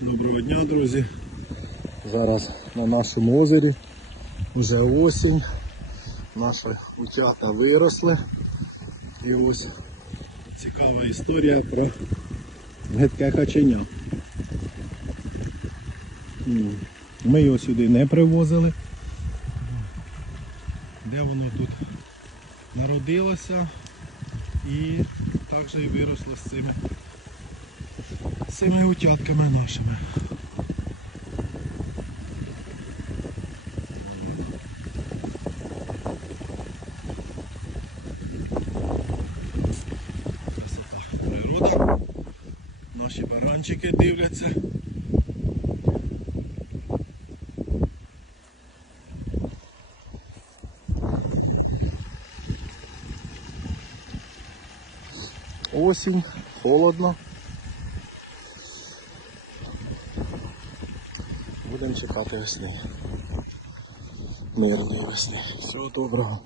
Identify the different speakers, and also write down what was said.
Speaker 1: Доброго дня, друзі. Зараз на нашому озері вже осінь. Наші утята виросли. І ось цікава історія про гидке каченя. Ми його сюди не привозили. Де воно тут народилося і також і виросло з цими, цими утятками нашими. Природи. Наші баранчики дивляться. Осінь, холодно. Будемо чекати весни. Мирної весни. Всього доброго.